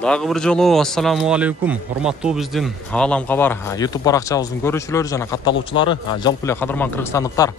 Дагы бир жолу ассаламу алейкум. Урматтуу биздин Аалам Кабар YouTube баракчабыздын көрүүчүлөрү жана катталуучулары, жалпы эле кадырман кыргызстандыктар,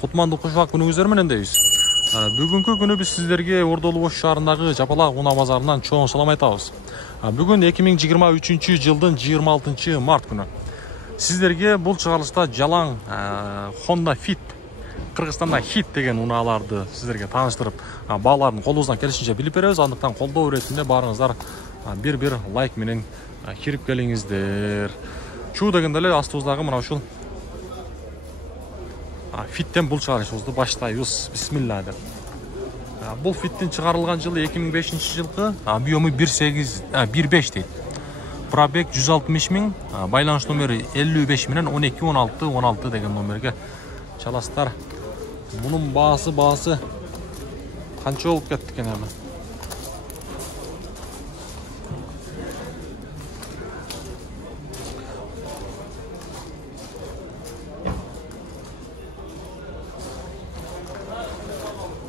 кутмандуу кушак күнүңүздөр менен дейбиз. Бүгүнкү күнү биз сиздерге Ордо Улуу шаарындагы Жапалак унаа базарынан чоң салам айтабыз. Бүгүн 2023-жылдын 26 март күнү. Сиздерге бул чыгарылышта жалаң Honda Fit Кыргызстанда хит деген унааларды сиздерге тааныштырып, бааларын колубуздан келишинче билип беребиз. Андыктан колдоо иретинде баарыңыздар бир лайк менен кирип келиңиздер. Чуу дегенде эле астыбыздагы мына ушул Фиттен бул чыгарышыбызды баштайбыз. Бисмилла деп. Бул Фиттин чыгарылган жылы 2005-жылкы, объему 1.5 дейт. Пробег 160 миң, байланыш номери 55 менен 12 16 деген номерге чаластар. Bunun bağısı kança olup kettik hemen.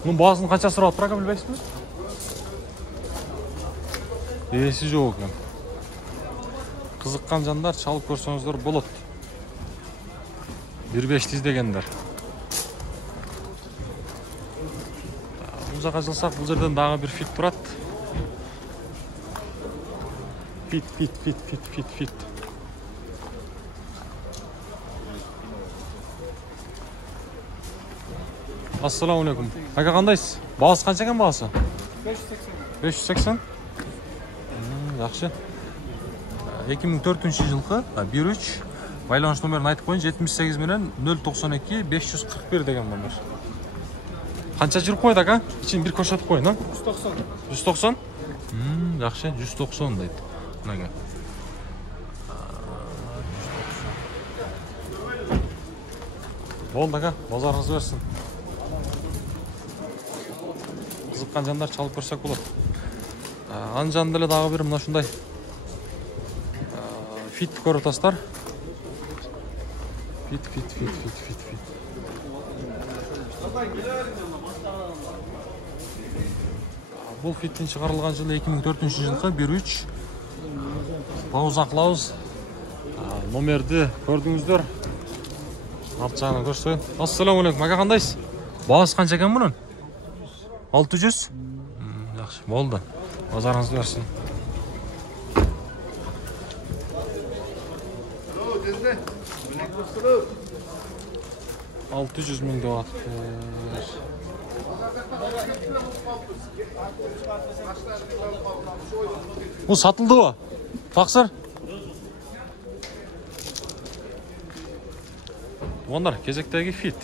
Bunun bağısını kança sıra attırak bilbeysiz mi? Esi yok. Kızıkkan canlar çalıp görsenizdür bulut. 1.5 degenler. Buzağa açılsak bu yerden daha bir fit turat. Fit. Assalamu alaikum. Aka qandaysiz? Bağısı qancha ekan bağısı? 580. Yaxshi. 2004-жылкы 1.3 байланыш номерин айтып коюн, 78 менен 092 541 деген номер. Qancha жүрүп койду aka? İçin bir koşatып коюн, ha? 190. 190? Yaxshi, 190 deydi. Manga. Болду aka, базарыңыз берсин. Кызыккан жандар чалып көрсөк болот. Анын жанында эле дагы бир мына ушундай Fit көрүп атасыздар. Fit. Бұл Фиттин чыгарылган жылы 2004-жылкы 1.3. Пауза кылабыз. Номерди көрдүңүздөр. Арт жагынан көрсөйүн. Ассаламу алейкум. Ага кандайсыз? Баасы канча экен мунун? 600? Жакшы, болду. Базарыңыз берсин. 600 миң деп атыптыр. Bu satıldı mı? Taksır. Onlar kezekteki Fit.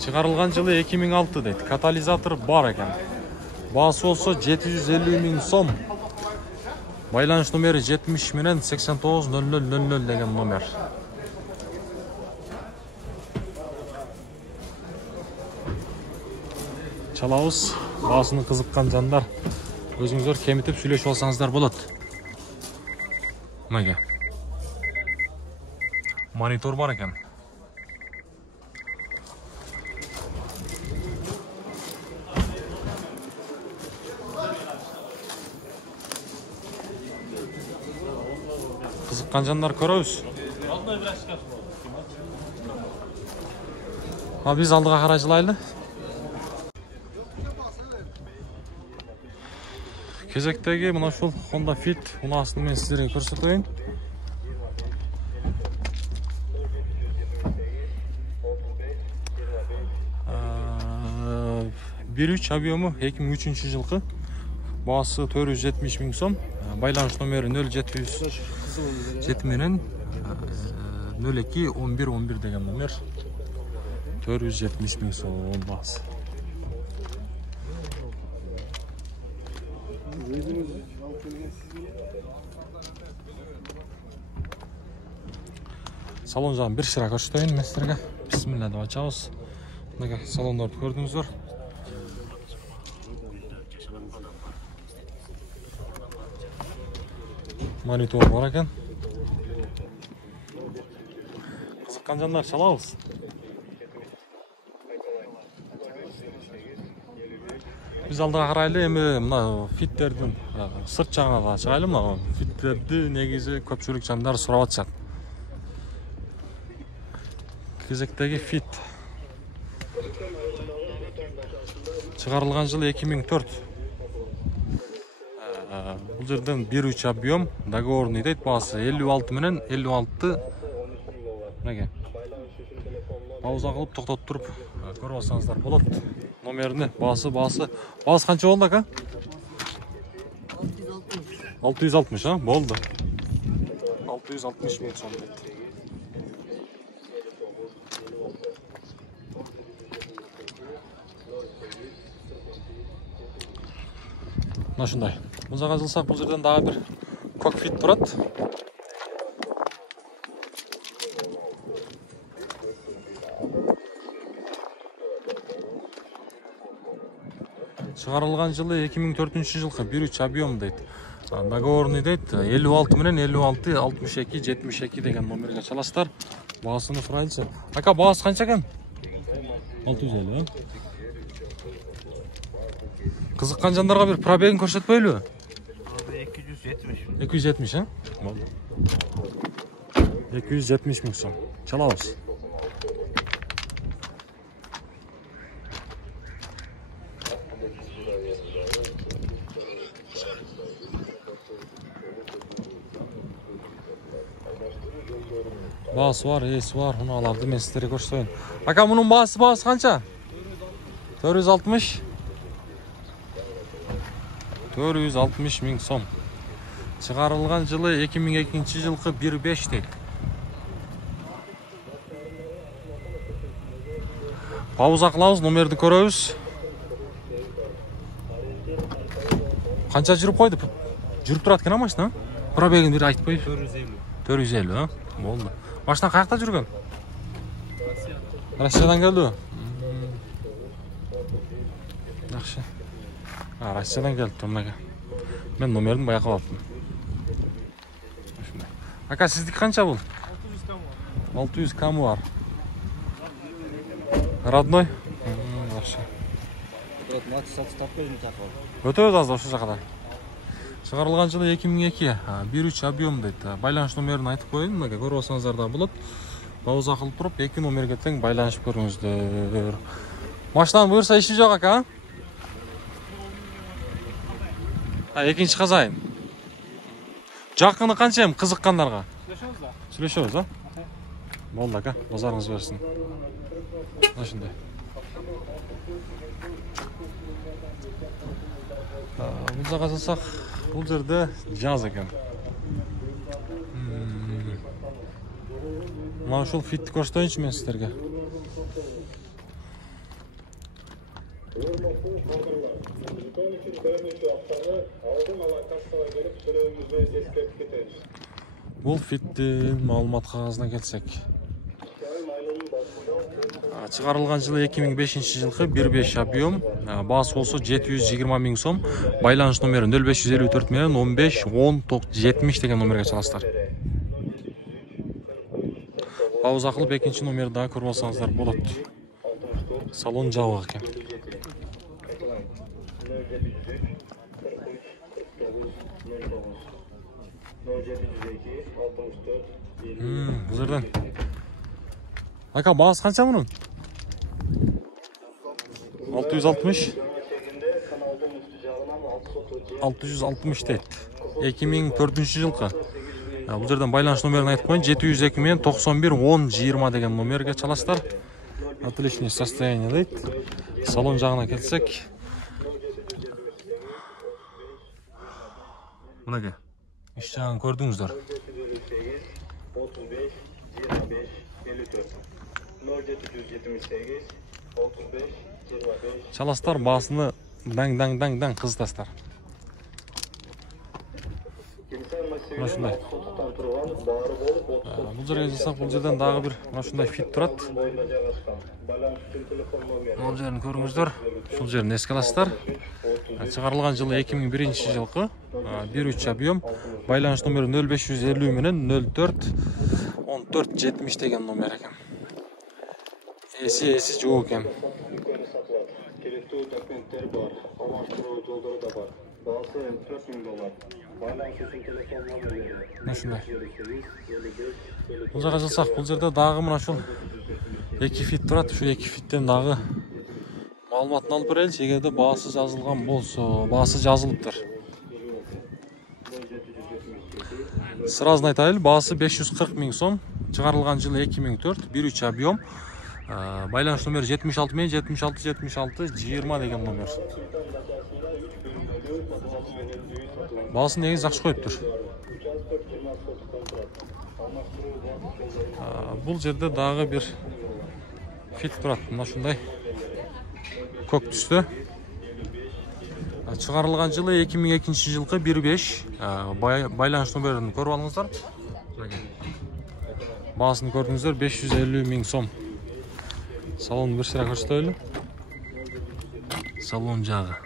Çıkarılgan yılı 2006 deydi. Katalizatör var eken. Bağısı olsa 750 ming som. Baylanış numeri 70 menen 89 0000 деген номер. Çalabыз, bağısını kızıkkan жандар. Өзүңүздөр кемитип сүйлөшүп алсаңыздар болот. Мага. Монитор бар экен. Кызыккан жандар көрөбүз. Биз алдыга карай жылайлы. Кезектеги мына ушул Honda Fit унаасын мен сиздерге көрсөтөйүн. Бир-3 объему 2003-жылкы. Баасы 470 миң сом. Байланыш номери 0707 менен 02 11 11 деген номер. 470 миң сом баасы. Salon жағын bir шырақ көрсөтөйүн мен сиздерге. Бисмилла деп ачабыз. Мына салондорду көрдүңүздөр. Монитор бар экен. Кызыккан жандар чалабыз. Биз алдыга карайлы эми мына фиттердин сырт жагына да чыгайлы. Мына фиттерди негизи көпчүлүк жандар сурап атышат. Кезектеги фит. Чыгарылган жылы 2004. Бул жерден 1.3 объем, договорный дейт, баасы 56 менен 56. Мынеге. Пауза кылып токтотуп туруп көрүп алсаңыздар болот. Номерини, баасы канча болду ака? 660, а? Болду. 660 миң сом дейт. Мына ушундай. Бул жака жылсак, бул жерден дагы бир кокпит турат. Чыгарылган жылы 2004-жылкы 1.3 объем дейт. Договорный дейт. 56 менен 56 62 72 деген номерге чаласыздар. Баасыны сурайлычы. Ака, баасы канча экен? 650, а? Кызыккан жандарга бир пробегин көрсөтпөйлүбү? 270. 270, а? Болду. 270 миң сом. Чалабыз. Баасы бар, эси бар. Муну аларды мен сиздерге көрсөтөйүн. Ака, мунун баасы канча? 460. 460 миң сом. Чыгарылган жылы 2002-жылкы 1.5 дейт. Пауза кылабыз, номерди көрөбүз. Канча жүрүп койду? Жүрүп турат экен машина? Пробегин бир айтпай. 450, а? Болду. Машина каякта жүргөн? Россиядан келди. Жакшы. Россиядан келди турмага. Мен номерин баягы алыптым. Ушундай. Ака, сиздики канча бул? 600 камы бар. Родной? Жакшы. Өтөбүз азыр ошол жакта. Чыгарылган жылы 2002, 1.3 объем дейт. Байланыш номерин айтып коеюн, мынага көрүп алсаңыздар да болот. Пауза кылып туруп, эки номерге тең байланышып көрүңүздөр. Машинанын буюрса иши жок ака. Экинчи казайын. Жакыны канча эми кызыккандарга? Сүйлөшөбүз, а? Болду ака, базарыңыз берсин. Ошондой. Бул жака жылсак, бул жерде жаз экен. Мына ушул фитти көрсөтөйүнчү мен сиздерге. Бул фиттин маалымат кагазына келсек. Чыгарылган жылы 2005-жылкы 1.5 объем, баасы болсо 720 миң сом, байланыш номери 0554 менен 15 10 70 деген номерге чаласыздар. Пауза кылып экинчи номерди дагы көрүп алсаңыздар болот. Салон жабык экен. Бул жерден. Ака, баасы канча мунун? 660. 660 дейт. 2004-жылкы. Бул жерден байланыш номерин айтып коеюн. 702 менен 91 10 20 деген номерге чаласыздар. Отличное состояние дейт. Салон жагына келсек. Мынага. Иш жагын көрдүңүздөр. 35 25 54 0778 35 25. Чаластар баасыны даң кызытасыздар. Ушундай. Бул жерге жылсак, бул жерден дагы бир ушундай фит турат. Бул жерин көрүңүздөр. Ушул жерин эске аласыздар. Чыгарылган жылы 2001-жылкы 1.3 объем, байланыш номери 0550 менен 04 14 70 деген номер экен. Эси жок экен. керектүү документтер бар, алмаштыруу жолдору да бар. Баасы $4000. Байланыш үчүн телефон номерлери. Ушундай. Бул жака жылсак, бул жерде дагы мына ушул 2 фит турат. Ушу 2 фиттен дагы маалыматын алып береличи. Эгерде баасы жазылган болсо, баасы жазылыптыр. Сразу айтайлы, баасы 540 000 сом, чыгарылган жылы 2004, 1.3 объем. Байланыш номери 76 76 76 20 деген номер. Баасын негизи жакшы коюптур. Бул жерде дагы бир фит турат. Мына ушундай көк түстө. Чыгарылган жылы 2002 жылкы 1.5. Байланыш номерин көрүп алыңыздар. Баасын көрдүңүздөр, 550 000 сом. Салон bir sıra көрсөтөлү. Салон жагы.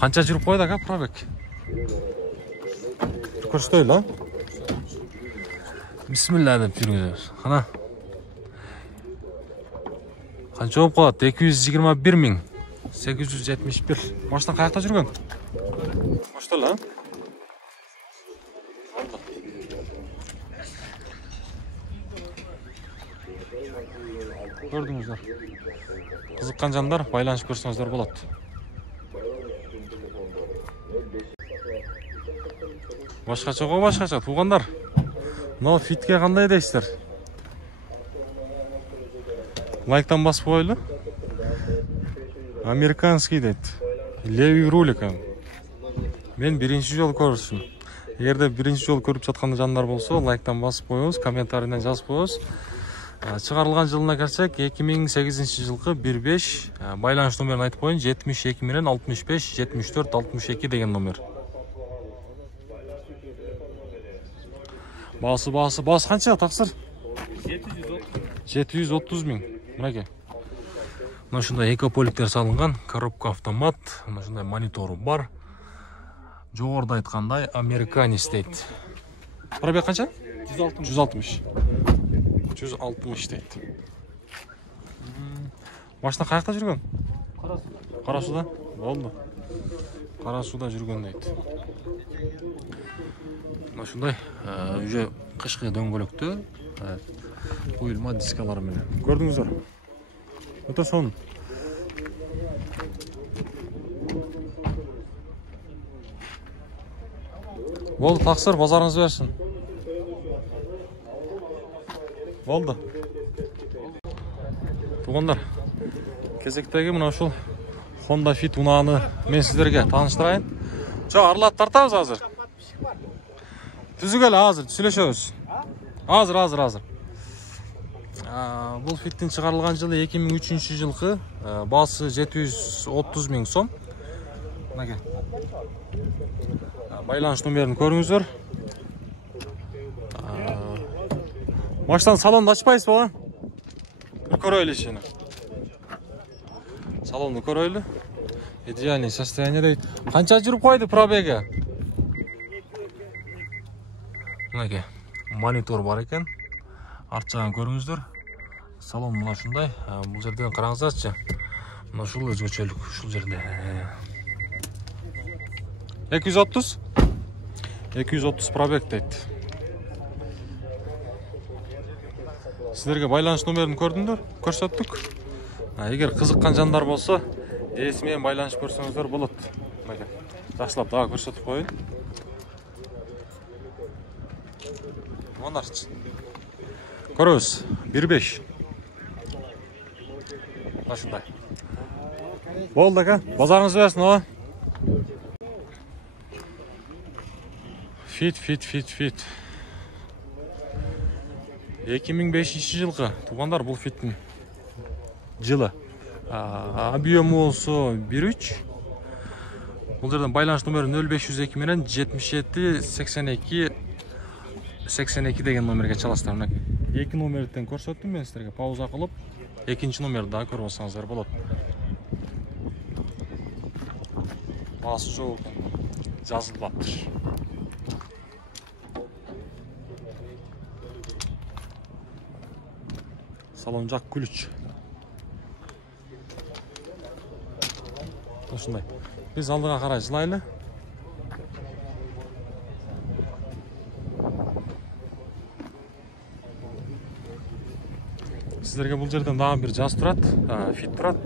Канча жүрүп койду ака пробег? Көрсөтөлү, а? Бисмилла деп жүргүзөбүз. Кана. Канча болуп калат? 221 871. Баштан каякта жүргөн? Ошто а? Көрдүңүздөр. Кызыккан жандар байланышып көрсөңүздөр болот. Башкача туугандар. Мына фитке кандай дейсиздер? Лайктан басып койлу. Американский дейт. Левый рулик. Мен биринчи жолу көрүшүм. Эгерде биринчи жолу көрүп жаткан жандар болсо, лайктан басып коюңуз, комментарийден жазып коюңуз. Чыгарылган жылына келсек, 2008 жылкы 1.5. Байланыш номерин айтып коеюн, 72 менен 65 74 62 деген номер. Баасы канча таксыр? 730 000. Мынаке. Мына ушундай экополиктер салынган, коробка автомат, мына ушундай монитору бар. Жогоруда айткандай, американец дейт. Пробег канча? 160. 160 дейт. Башта каякта жүргөн? Кара-сууда. Болду. Кара-сууда жүргөн дейт. Мына ушундай уже кышкы дөңгөлөктө куюлма дискалар менен. Көрдүңүздөр? Өтө сонун. Болду, таксыр, базарыңыз берсин. Болду. Туугандар, кезектеги мына ушул Honda Fit унааны мен сиздерге тааныштырайын. Жок, арлап тартабыз азыр. Түзүгөл азыр, сүйлөшөбүз. Азыр. Бул Fit'тин чыгарылган жылы 2003 жылкы, баасы 730 000 сом. Мынаке. Байланыш номерин көрүңүздөр. Баштан салонду ачпайсызбы? Көрөйлү ичини. Салонду көрөйлү. Идеальный состояние дейт. Канча жүрүп койду пробеги? Мынаке. Монитор бар экен. Арт жагын көрүңүздөр. Салон мына ушундай. Бул жерден караңыздарчы. Мына ушул өзгөчөлүк ушул жерде. 230 пробег дейт. Сіздерге байланыш номерін көрсөттүк. Егер кызыккан жандар болсо, ээси менен байланышып көрсөңүздөр болот. Жакшылап дагы көрсөтүп коеюн. Монарч. Көрөбүз. 1.5. Ушундай. Болду ака. Базарыңыз берсин, ооба. Fit. 2005 жылкы. Туугандар, бул Fit'тин жылы. Объему болсо 1.3. Бул жерден байланыш номери 0502 менен 77 82 82 деген номерге чаласыздар. Мына эки номерден көрсөттүм мен сиздерге. Пауза кылып, экинчи номерди дагы көрүп алсаңыздар болот. Баасы жок экен. Жазылбаптыр. Салон жак ключ. Ушундай. Биз алдыга карай жылайлы. Сіздерге бұл жерден дагы бир жаз турат, фит турат.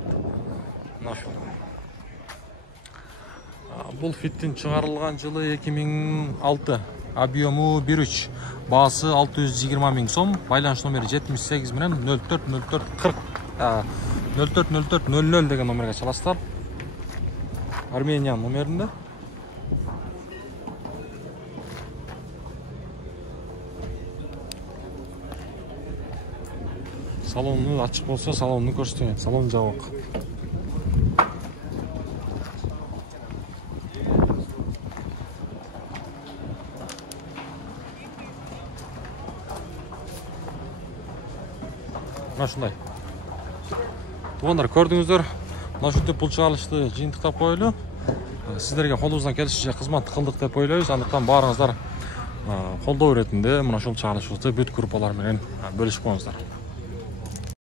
Бұл фиттин чыгарылган жылы 2006. Объему 1.3. Баасы 620 000 сом. Байланыш номери 78 менен 04 04 40. 04 04 00 деген номерге чаласыздар. Армения номеринде. Салону ачык болсо, салонну көрсөтөйүн. Салон жабык. Ушундай. Туугандар, көрдүңүздөр. Мына ушинтип бул чыгарылышты жыйынтыктап коелу. Сиздерге колубуздан келишинче кызмат кылдык деп ойлойбуз. Андыктан баарыңыздар колдоо иретинде мына ушул чыгарылышыбызды бүт группалар менен бөлүшүп коюңуздар.